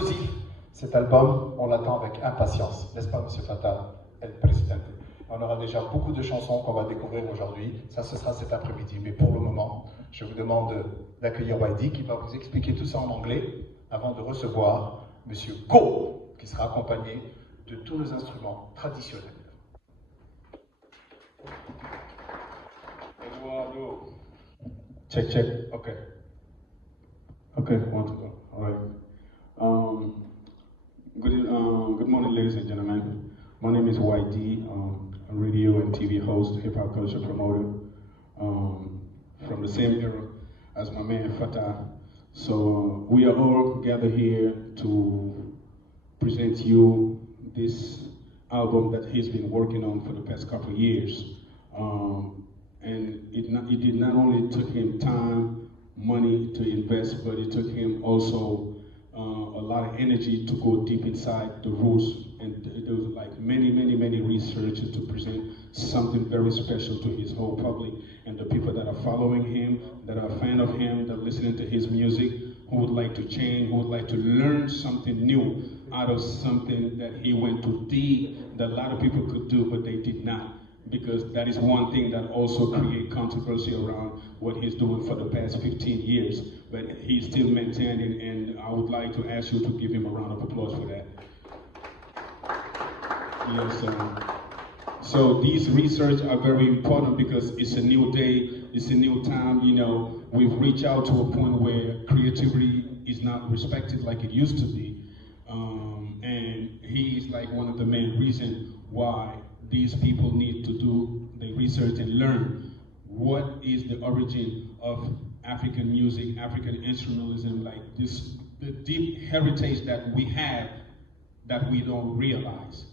explosif. Cet album, on l'attend avec impatience, n'est-ce pas, Monsieur Fata, El Presidente? On aura déjà beaucoup de chansons qu'on va découvrir aujourd'hui. Ça, ce sera cet après-midi. Mais pour le moment, je vous demande d'accueillir Wadi qui va vous expliquer tout ça en anglais avant de recevoir Monsieur Go, qui sera accompagné de tous nos instruments traditionnels. Eduardo. Check, check. Okay. Okay, one to go. All right. Good morning, ladies and gentlemen. My name is YD. A radio and TV host, hip-hop culture promoter, from the same era as my man Fata. So we are all gathered here to present you this album that he's been working on for the past couple of years. And it did not only took him time, money to invest, but it took him also a lot of energy to go deep inside the roots, and there was like many research to present something very special to his whole public and the people that are following him, that are a fan of him, that are listening to his music, who would like to change, who would like to learn something new out of something that he went to dig that a lot of people could do, but they did not. Because that is one thing that also creates controversy around what he's doing for the past 15 years. But he's still maintaining, and I would like to ask you to give him a round of applause for that. Yes, so these research are very important because it's a new day, it's a new time, you know. We've reached out to a point where creativity is not respected like it used to be. And he is like one of the main reasons why these people need to do the research and learn what is the origin of African music, African instrumentalism, like this, the deep heritage that we have that we don't realize,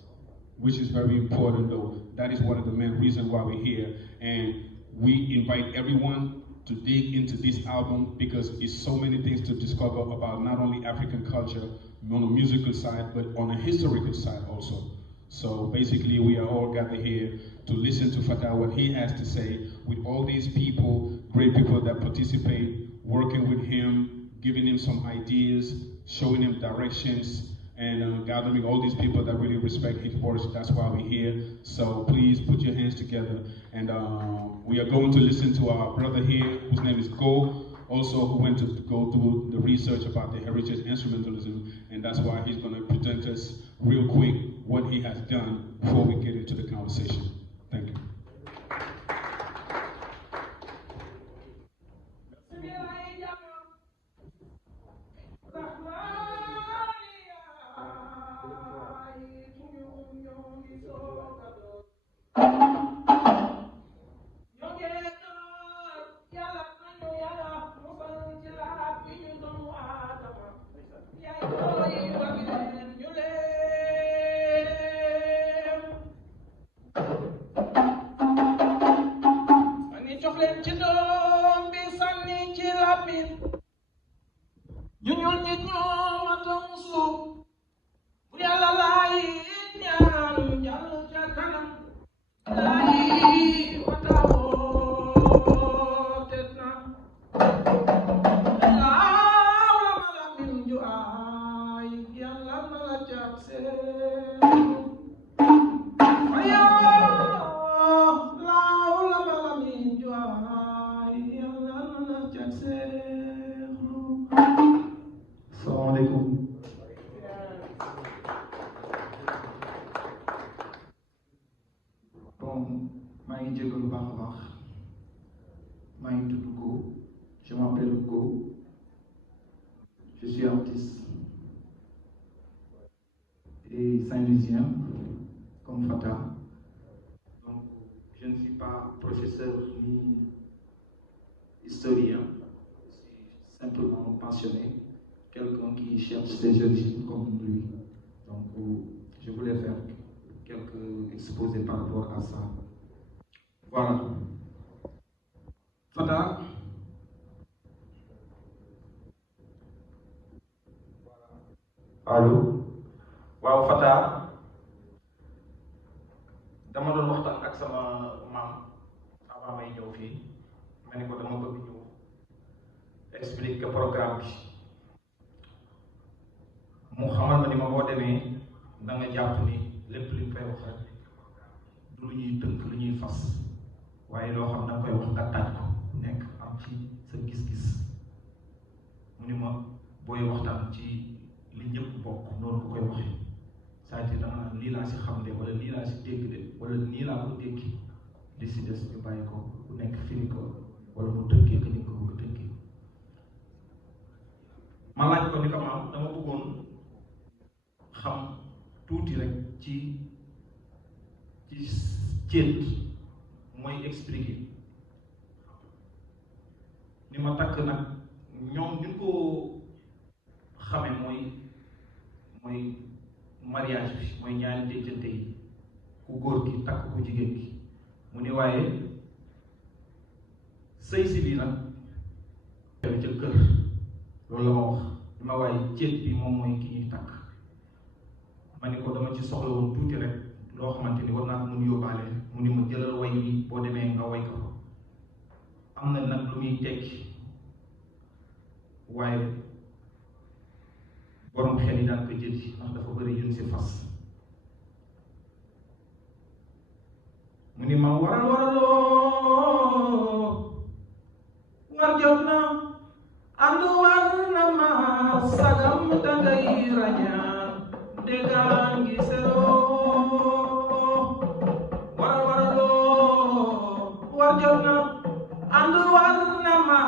which is very important though. That is one of the main reasons why we're here. And we invite everyone to dig into this album because it's so many things to discover about not only African culture on a musical side, but on a historical side also. So basically, we are all gathered here to listen to Fata, what he has to say, with all these people, great people that participate, working with him, giving him some ideas, showing him directions, and gathering all these people that really respect his voice. That's why we're here. So please put your hands together. And we are going to listen to our brother here, whose name is Go, also who went to go through the research about the heritage instrumentalism, and that's why he's going to present us real quick what he has done before we get into the conversation. Thank you. Je m'appelle Go, je suis artiste et Saint-Louisien, comme Fata. Donc, je ne suis pas professeur ni historien, je suis simplement passionné, quelqu'un qui cherche ses origines comme lui. Donc, je voulais faire quelques exposés par rapport à ça. Voilà. Fata. Allo waaw Fata dama doon waxtaan ak sama maam avant may ñëw fii ma ne ko dama bëgg ñu expliquer programme bi mu ma boo demee da nga jàpp ni lépp li koy wax rek du lu ñuy tënk lu ñuy fas waaye loo xam da nga koy wax nga taaj ko nekk am ci sa gis-gis mu ni ma booy waxtaan ci li ñëpp bokk noonu ko koy waxee c'est-à-dire da nga naan lii laa si xam de wala lii laa si dégg de wala nii laa ko dégg li si des ñu bàyyi ko ku nekk firi ko wala mu tënkee ko ni ko bëgg a tënkee ma laaj ko ni ko maam dama bëggoon xam tuuti rek ci céet mooy expliquer ni ma takk nag ñoom ñu ko xame mooy mariage bi mooy ñaari déjante yi ku góor gi takk ku jigéen gi mu ni waaye sëy si bi nag ca kër loolu la ma wax ni ma waaye céet bi moom mooy ki ñuy takk ma ni ko dama ci soxla woon tuuti rek loo xamante ni war naa ko mun yóbbaale mu ni ma jëlal way bi boo demee nga way ko am na nag lu muy tekki waaye borom xel yi daan ko jël ndax dafa bëri yun si fas mu ni ma waraloo war jot na ànd war na ma sagam dangay rañaan déggaa ngi seroo waraloo war jot na ànd war na ma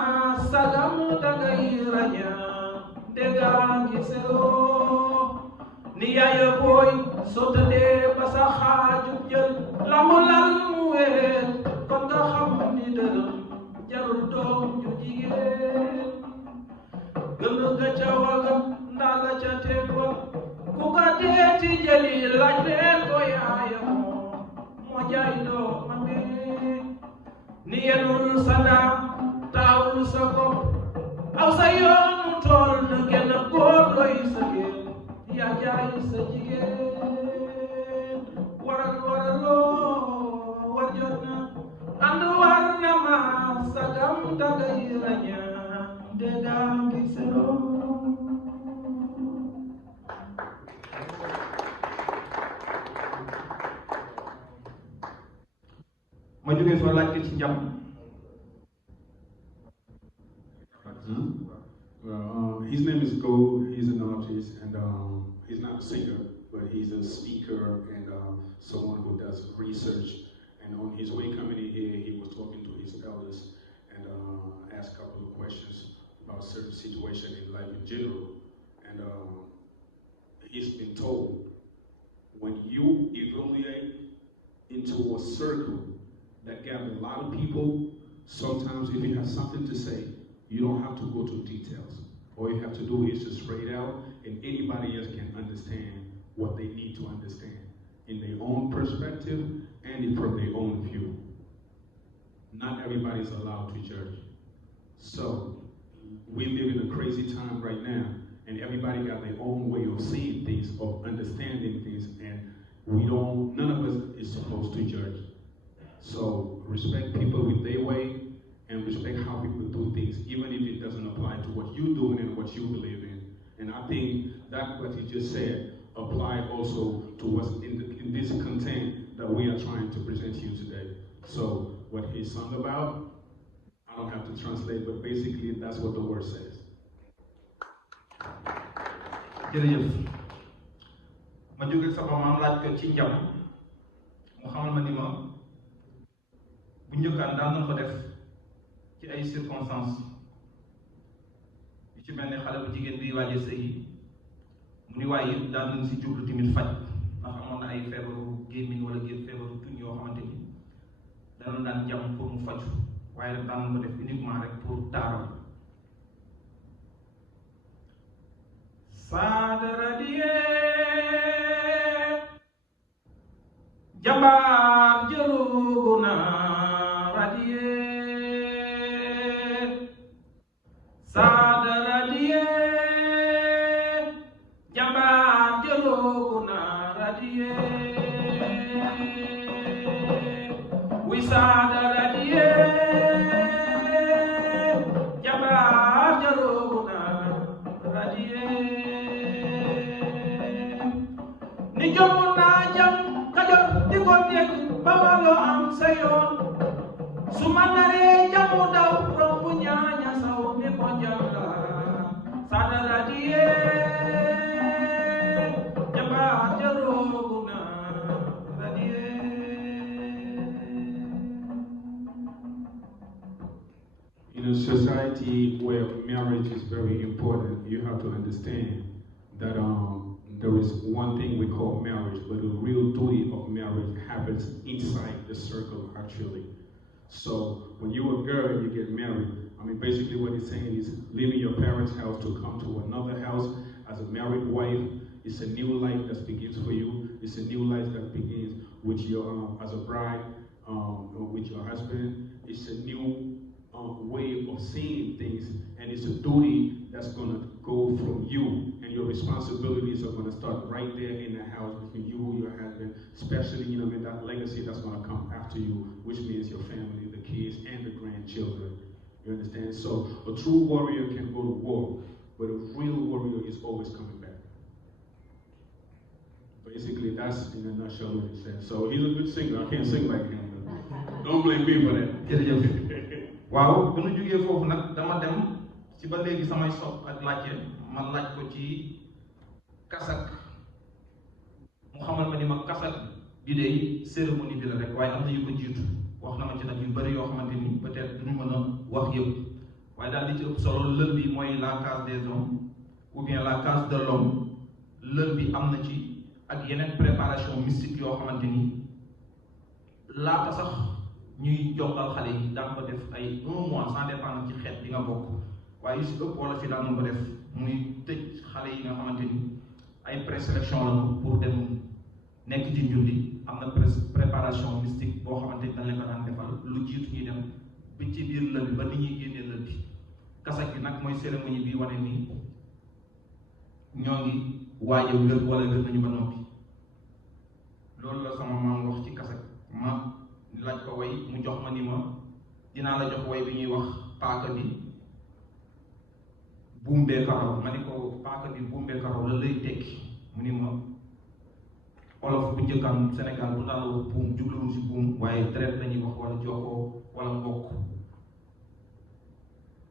sagam dangay rañaan déggaa ngi seroo ni yaaya booy soo tëddee ba sa xaajub jël lamb lal mu weet kon nga xam ni dërëm jarul doom ju jigéen gën nga ca waga ndaa nga ca teewa ku ka dee ci jëli laaj leen ko yaaya moo jaay doom ame ni yenul sa ndaam taawul sa bopp aw sa yoonu tool na genn góor looy sa géen yaa jaay sa jigéen waraloo war jot na ànd war na ma sagam dangay rañaan déggaa ngi seroo ma jógee fa laaj ci njam His name is Go. He's an artist, and he's not a singer, but he's a speaker and someone who does research. And on his way coming in here, he was talking to his elders and asked a couple of questions about certain situations in life in general. And he's been told, when you evaluate into a circle that gathers a lot of people, sometimes if you have something to say, you don't have to go to details. All you have to do is just straight out, and anybody else can understand what they need to understand in their own perspective and from their own view. Not everybody is allowed to judge. So we live in a crazy time right now, and everybody got their own way of seeing things, of understanding things, and none of us is supposed to judge. So respect people with their way, and respect how people do things, even if it doesn't apply to what you're doing and what you believe in. And I think that what he just said apply also to what's in this content that we are trying to present to you today. So what he sung about, I don't have to translate, but basically that's what the word says. jërëjëf ma jóge sama maam laaj ko ci njam mu xamal ma ni ma bu njëkkaan daan na ko def ci ay circonstances yu ci mel ne xale bu jigéen bi waaje sëy mu ni waaye yëpp daan nañ si jublu tamit faj ndax amoon na ay feebaru gémmiñ wala feebaru tuñ yoo xamante ni danoon daan jam pour mu faju waaye nag daan ko def uniquement rek pour taaral saadara diye jambaar jëruguna radiye saadara diye jambaar jëruguna radiye wi saadara diye jambaar jëruguna radiye ni jomu na jam Kajoor di ko dégg ba malo am sa yoon su ma naree jamu daw rombu ñaaña saw ni ko jam la sadara diye jaba jaroguna radiye. In a society where marriage is very important, you have to understand that there is one thing we call marriage, but the real duty of marriage happens inside the circle, actually. So when you're a girl, you get married. I mean, basically what he's saying is leaving your parents' house to come to another house as a married wife. It's a new life that begins for you. It's a new life that begins with your, as a bride, with your husband. It's a new way of seeing things, and it's a duty that's going to go from you, and your responsibilities are going to start right there in the house between you and your husband, especially, you know, in that legacy that's going to come after you, which means your family, the kids, and the grandchildren. You understand? So a true warrior can go to war, but a real warrior is always coming back. Basically, that's in a nutshell what he said. So he's a good singer. I can't sing like him. Don't blame me for that. Waaw bu nu jógee foofu nag dama dem ci ba léegi samay sopp ak laajte ma laaj ko ci kasak mu xamal ma ni ma kasak bi de cérémonie bi la rek waaye am na yu ko jiitu wax na ma ci nag yu bëri yoo xamante ni peut-être duñu mën a wax yëpp waaye daal li ci ëpp solo lël bi mooy la case des hommes ou bien la case de l'homme lël bi am na ci ak yeneen préparation mystique yoo xamante ni laata sax ñuy jongal xale yi daan ko def ay 1 mois sans dépendre ci xeet bi nga bokk waaye yu si ëpp wala fi daan ko def muy tëj xale yi nga xamante ni ay présélection la pour dem nekk ci njulli am na préparation mystique boo xamante ni dañ leen ko daan defal lu jiitu ñuy dem bi ci biir lël bi ba ni ñuy génnee lël bi kasak bi nag mooy cérémonie bi wane ni ñoo ngi waaje wér wala wér nañu ba noppi loolu la sama maam wax ci kasak ma laaj ko way mu jox ma ni ma dinaa la jox way bi ñuy wax paaka bi buum bee karaw ma ni ko paaka bi buum bee karaw la lay tekki mu ni ma olof bu njëkkaan Sénégal bu daan wax buum jubluwul si buum waaye deret lañuy wax wala jokkoo wala mbokk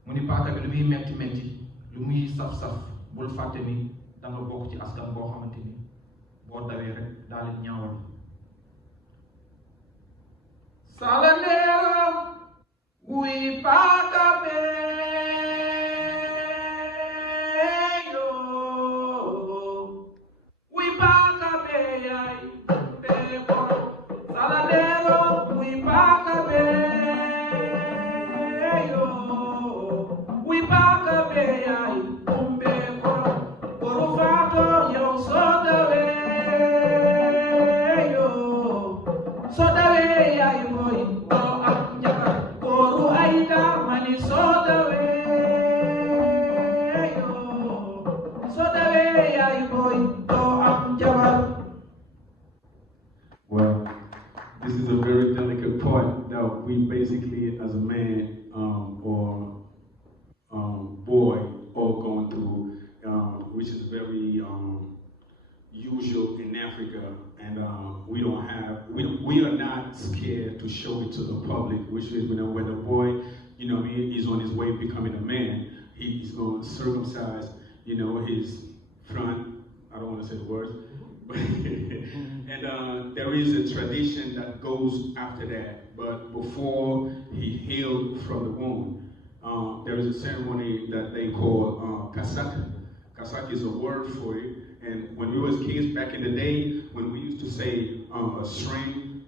mu ni paaka bi lu muy metti metti lu muy saf-saf bul fàtte ni da nga bokk ci askan boo xamante ni boo dawee rek daal di ñaawal Salanero, we pack up we pack up Salanero, we pack up we pack up Urufato, yo soda way ay boy oh am jaka koru ayda mani soda way ay boy oh am jabal. Well, this is a very delicate part that we basically, as a man or boy, all going through, which is very usual in Africa, and we are not scared to show it to the public, which is when the boy, you know, he's on his way becoming a man, he's going to circumcise, you know, his front. I don't want to say the words, and there is a tradition that goes after that. But before he healed from the wound, there is a ceremony that they call kasak. Kasak is a word for it. And when we was kids back in the day, when we used to say a string,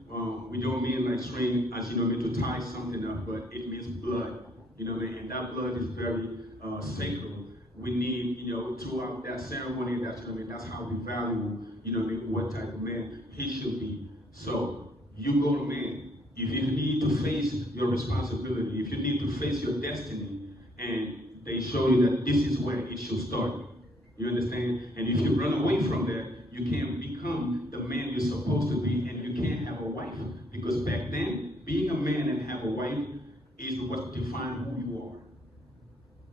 we don't mean like string as, you know, mean to tie something up, but it means blood, you know, and that blood is very sacred. We need, you know, throughout that ceremony, that's, you know, that's how we value, you know, what type of man he should be. So you go to man. If you need to face your responsibility, if you need to face your destiny, and they show you that this is where it should start. You understand? And if you run away from that, you can't become the man you're supposed to be, and you can't have a wife. Because back then, being a man and have a wife is what defines who you are.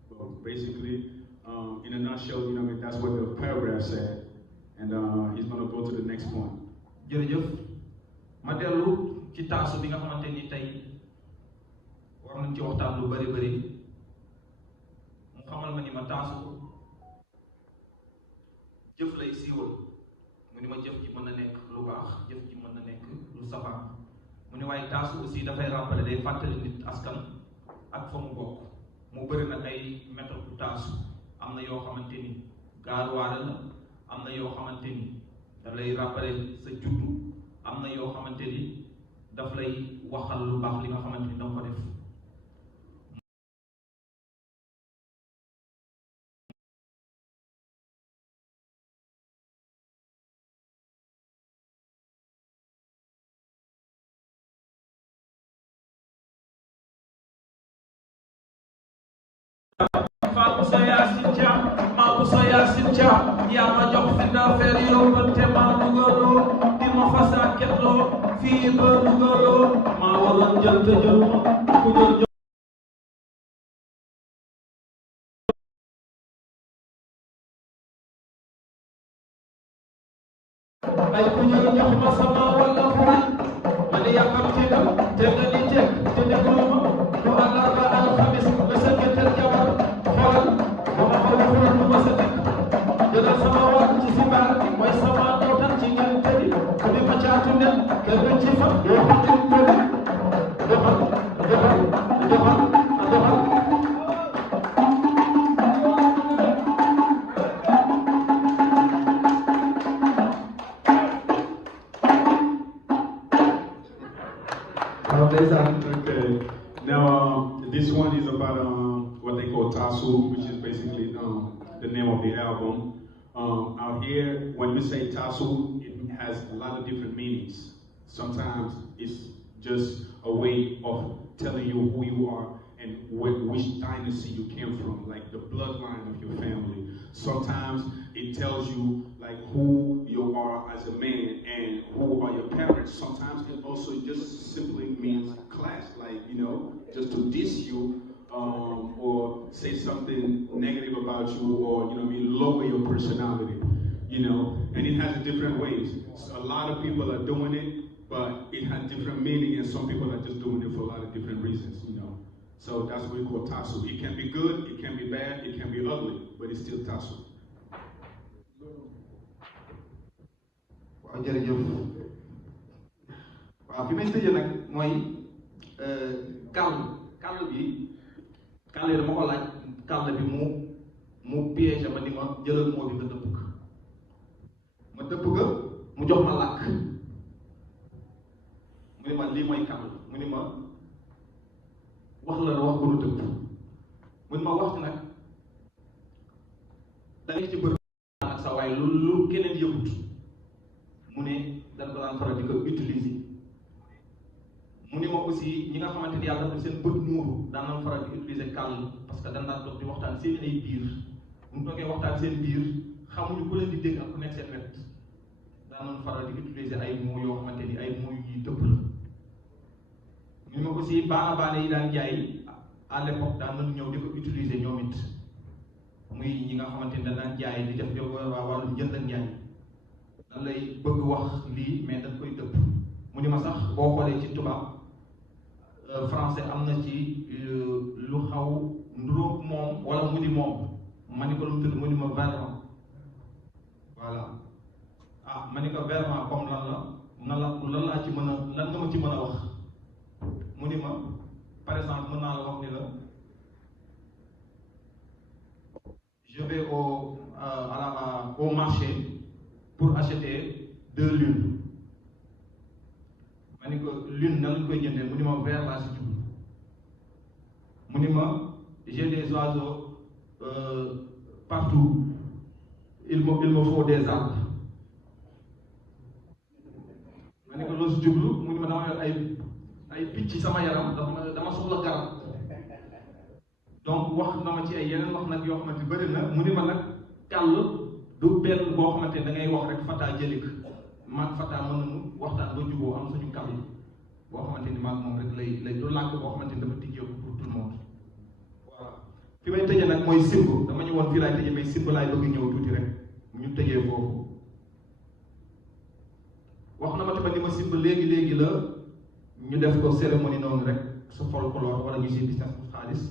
So basically, in a nutshell, you know, that's what the paragraph said. and he's going to go to the next point. jërëjëf ma dellu ci taasu bi nga xamante ni tey war nañ ci waxtaan lu bari bari mu xamal ma ni ma taasu jëf lay siiwal mu ni ma jëf ji mën na nekk lu baax jëf ji mën na nekk lu safaan mu ni waaye taasu aussi dafay rappeler day fàttali nit askan ak fa mu bokk mu bëri nag ay méthode bu taasu am na yoo xamante ni gaaruwaale la am na yoo xamante ni daf lay rappeler sa juddu am na yoo xamante ni daf lay waxal lu baax li nga xamante ni danga ko def Faabu sa Yaasin Caam maa bu sa Yaasin Caam yaa ma jox fi d'affaire yow ba te maa dugaloo di ma fasaaketloo fii ba dugaloo maa waroon jël te jël ma ku jël ay ku ñëw jox ma sama walla fay ma ne yàqam ci dem te nga di teg te déglu ma du àllarba alxamis ba sa ñetteel jabar xoolal ba ma ko waxul lu ma sa dëkk jëlal sama waat ci si baar mooy sama dootan ci ngeen tëri ku di ma caatu nen kenn ci fa yoo xam ne doxal doxal doxal doxal Okay. Now, this one is about what they call TASSOU, which is basically the name of the album. Out here, when we say TASSOU, it has a lot of different meanings. Sometimes it's just a way of telling you who you are and which dynasty you came from, like the bloodline of your family. Sometimes it tells you like who you are as a man and who are your parents. Sometimes it also just simply means class, like, you know, just to diss you or say something negative about you, or, you know what I mean, lower your personality, you know, and it has different ways. So a lot of people are doing it, but it has different meaning, and some people are just doing it for a lot of different reasons, you know. So that's what we call TASSOU. It can be good, it can be bad, it can be ugly, but it's still TASSOU. waaw jërëjëf waaw fi may tëjee nag mooy kàll bi dama ko laaj kàll bi mu piège ma ni ma jëlal moo bi nga dëpp ko ma dëpp ko mu jox ma làkk mu ni ma lii mooy kàll mu ni ma wax la wax bu nu dëpp mu ni ma wax ci nag da nga ci bëri ak sa waay lu keneen yëgut mu ne dañ ko daan faral di ko utiliser mu ni ma aussi ñi nga xamante ni yàlla def seen bët muuru daan nañ faral di utiliser kàll parce que dañ daan toog di waxtaan seen ay biir bu ñu toogee waxtaan seen biir xamuñu ku leen di dégg ak ku nekk seen wet daan nañ faral di utiliser ay mots yoo xamante ni ay mots yu ñuy dëpp la mu ni ma aussi baana yi daan jaay à l'époque daan nañ ñëw di ko utiliser ñoom it muy ñi nga xamante ni dañ daan jaay di def wàllum jënd ak njaay dan lay bëgg wax lii mais dañ koy dëpp mu ni ma sax boo xoolee ci tubaab français am na ci lu xaw nduróog moom wala mu di moom ma ni ko lu mu tudd mu ni ma verlan voilà ah ma ni ko verlan comme lan laa ci mën a lan nga ma ci mën a wax mu ni ma par exemple mën naa la wax ni la je vais au marché pour acheter 2 lunes ma ni ko lune nan lañ koy jëndee mu ni ma vert laa si jublu mu ni ma j'ai des oiseaux partout il me faut des arbres ma ni ko loo si jublu mu ni ma dama yor ay picc sama yaram dama soxla garab donc wax na ma ci ay yeneen wax nag yoo xamante bëri na mu ni ma nag kàll du benn boo xamante da ngay wax rek Fata jëlik maag Fata mën nañu waxtaan ba juboo am suñu kàll boo xamante ni maag moom rek lay du làkk boo xamante ni dafa tijjeeku pour tout le monde. voilà fi may tëjee nag mooy simb dama ñëwoon fii laay tëjee mais simb laay bëgg ñëw tuuti rek ñu tëjee foofu li ma simb léegi la ñu def ko cérémonie noonu rek su folklore wala ñu si business xaalis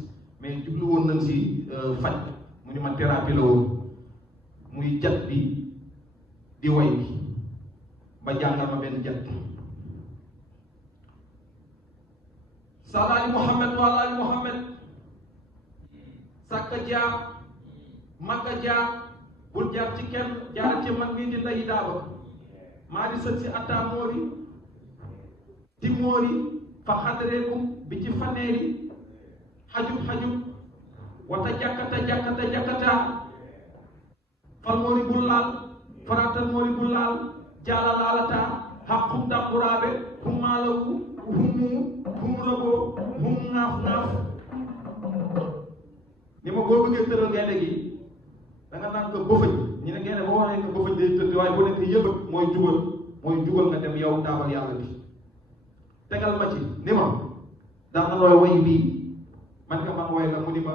mais jublu woon nañ si faj mu ni ma thérapie la woon muy jat bi di way bi ba jàngal ma benn jat salaali Muhammad walaali Muhammad sàkka jaar makka jaar bul jaar ci kenn jaar ci man mii di nday daaba maa di sët si atta moori di moori fa xadareekum bi ci faneeri xajub wata jakkata fal moori bul laal faratal moori bul laal jaala laalata xaqum dàquraabe hum maalawu hum raboo hum naaf ni ma boo bëggee tëral gaynde gi da nga naan ko bëfëj ñu ne gaynde boo waxee ko bëfëj day tëdd waaye bu nekk yëbët mooy jugal nga dem yow daabal yàlla bi tegal ma ci ni ma daan na looy way bii man ka man way la mu ni ma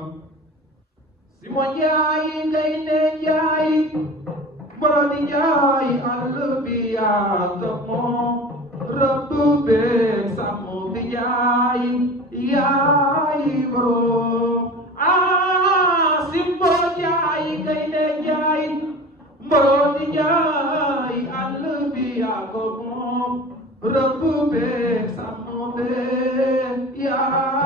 si mo jaayi gaynde jaayi borodi jaayi àll bi yaa ko moom rëbb beeg sàmm bi jaayi yaayi borom simbo jaayi gaynde jaayi borodi jaayi àll bi yaa ko moom rëbb beeg sàmm beeg yaa